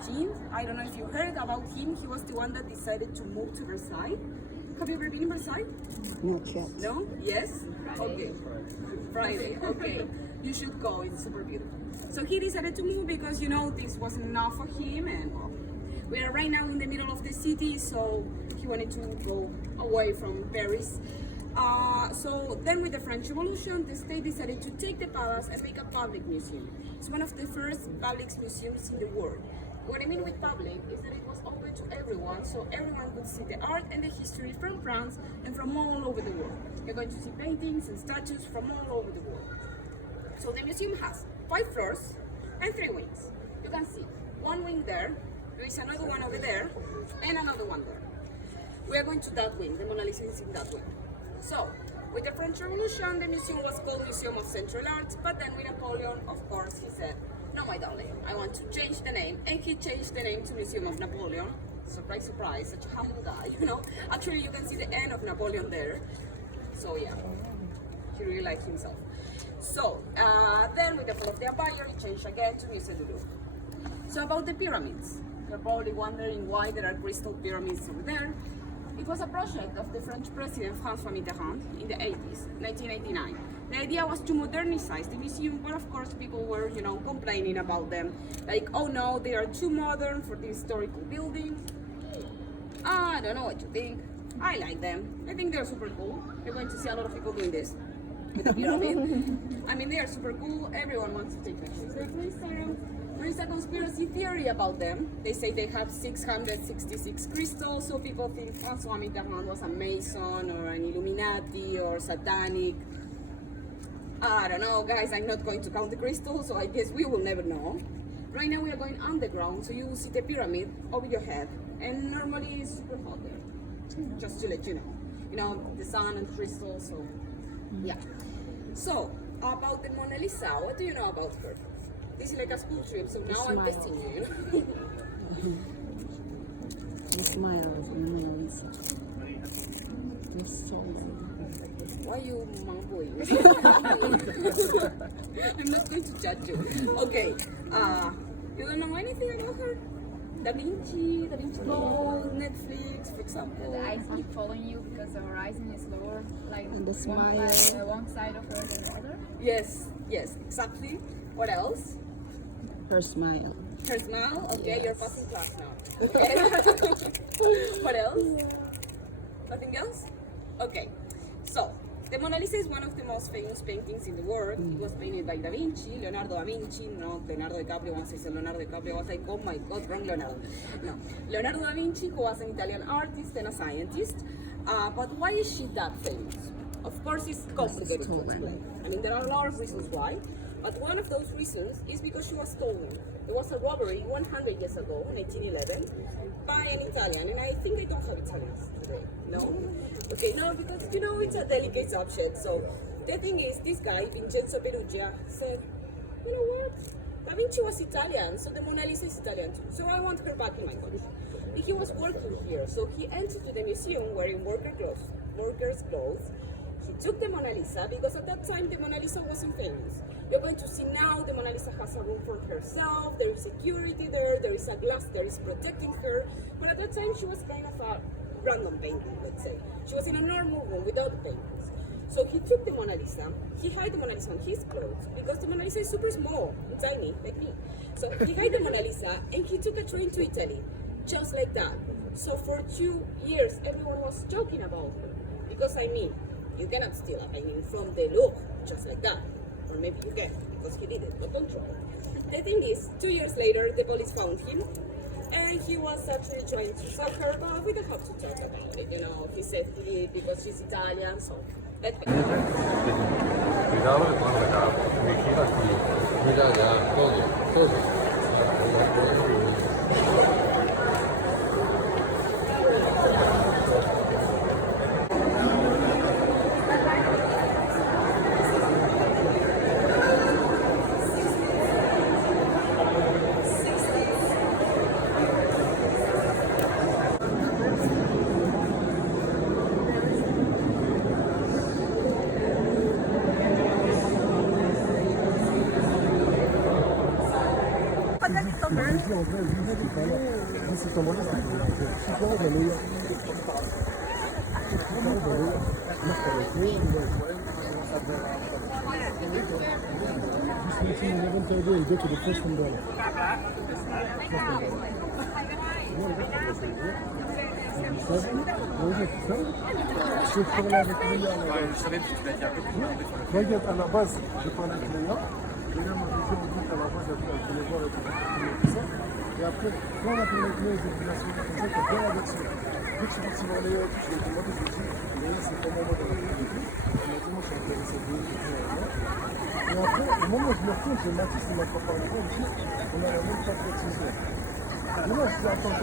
13th. I don't know if you heard about him. He was the one that decided to move to Versailles. Have you ever been in Versailles? Not yet. No? Yes? Okay. Friday, okay. You should go, it's super beautiful. So he decided to move because, you know, this wasn't enough for him, and well, we are right now in the middle of the city, so he wanted to go away from Paris. So then with the French Revolution, the state decided to take the palace and make a public museum. It's one of the first public museums in the world. What I mean with public is that it was open to everyone, so everyone could see the art and the history from France and from all over the world. You're going to see paintings and statues from all over the world. So the museum has 5 floors and 3 wings. You can see one wing there, there is another one over there, and another one there. We are going to that wing, the Mona Lisa is in that wing. So, with the French Revolution, the museum was called Museum of Central Arts, but then with Napoleon, of course, he said, no, my darling, I want to change the name, and he changed the name to Museum of Napoleon. Surprise, surprise, such a humble guy, you know. Actually, you can see the end of Napoleon there. So yeah, he really liked himself. So, then with the fall of the empire, he changed again to Musée du Louvre. So about the pyramids, you're probably wondering why there are crystal pyramids over there. It was a project of the French president François Mitterrand in the 80s, 1989. The idea was to modernize the museum, but of course people were, you know, complaining about them. Like, oh no, they are too modern for the historical building. I don't know what you think. I like them. I think they're super cool. You're going to see a lot of people doing this with the pyramid. I mean, they are super cool. Everyone wants to take pictures with Instagram. There is a conspiracy theory about them. They say they have 666 crystals, so people think François Mitterrand was a Mason or an Illuminati or satanic. I don't know, guys, I'm not going to count the crystals, so I guess we will never know. Right now we are going underground, so you will see the pyramid over your head, and normally it's super hot there, just to let you know. You know, the sun and crystals, so yeah. So, about the Mona Lisa, what do you know about her? This is like a school trip, so now I'm testing you. The smile of the Mona Lisa. It's so Why are you mumbling? I'm not going to judge you. Okay, you don't know anything about her? Da Vinci Code, Netflix, for example. The eyes keep following you because the horizon is lower, like And the smile. one side of her than the other. Yes, exactly. What else? her smile. Her smile? Okay, Yes. you're passing class now. Okay. What else? Nothing else? Okay. So, the Mona Lisa is one of the most famous paintings in the world. It was painted by Da Vinci, Leonardo da Vinci, not Leonardo DiCaprio. Once I said Leonardo DiCaprio, I was like, oh my god, wrong Leonardo. No, Leonardo da Vinci, who was an Italian artist and a scientist. But why is she that famous? Of course, it's complicated to explain. I mean, there are a lot of reasons why. But one of those reasons is because she was stolen. There was a robbery 100 years ago, 1911, by an Italian, and I think they don't have Italians today. No? Okay, no, because, you know, it's a delicate subject. So the thing is, this guy, Vincenzo Perugia, said, you know what? Da Vinci was Italian, so the Mona Lisa is Italian too. So I want her back in my country. And he was working here, so he entered to the museum wearing workers' clothes. He took the Mona Lisa because at that time the Mona Lisa wasn't famous. You're going to see now the Mona Lisa has a room for herself, there is security there is a glass that is protecting her. But at that time she was kind of a random painting, let's say. She was in a normal room without paintings. So he took the Mona Lisa, he hid the Mona Lisa on his clothes because the Mona Lisa is super small and tiny, like me. So he hid the Mona Lisa and he took a train to Italy, just like that. So for 2 years everyone was joking about her. Because I mean, you cannot steal a painting from the Louvre, just like that. Or maybe you can, because he did it, but don't try. The thing is, 2 years later, the police found him, and he was actually trying to sell her, but we don't have to talk about it, you know. He said he did because she's Italian, so let's go. Cuidado que cuando acá vigila aquí, mira ya todo. André, lui, il était pas là. Lui, c'est un moment, c'était super d'aller. Just making 11:30 and go to the first umbrella. Je parlais avec Léa. Je savais que tu l'as dit un peu plus. Regarde, à la base, je parlais avec Léa. Léa m'a dit, on dit qu'à la base, elle voulait voir avec tout ça. Et après, quand on a parlé avec Léa, j'ai dit la semaine comme ça, t'as bien avec ça. Dès que je suis parti voir Léa, je lui ai demandé, je lui ai dit, Léa, c'est comment moi dans la vie et tout. Elle m'a dit, moi, je suis intéressé de lui, et après, au moment où je me retourne, j'ai Mathis, il m'a pas parlé, on a la même température. Et là, je dis, attends,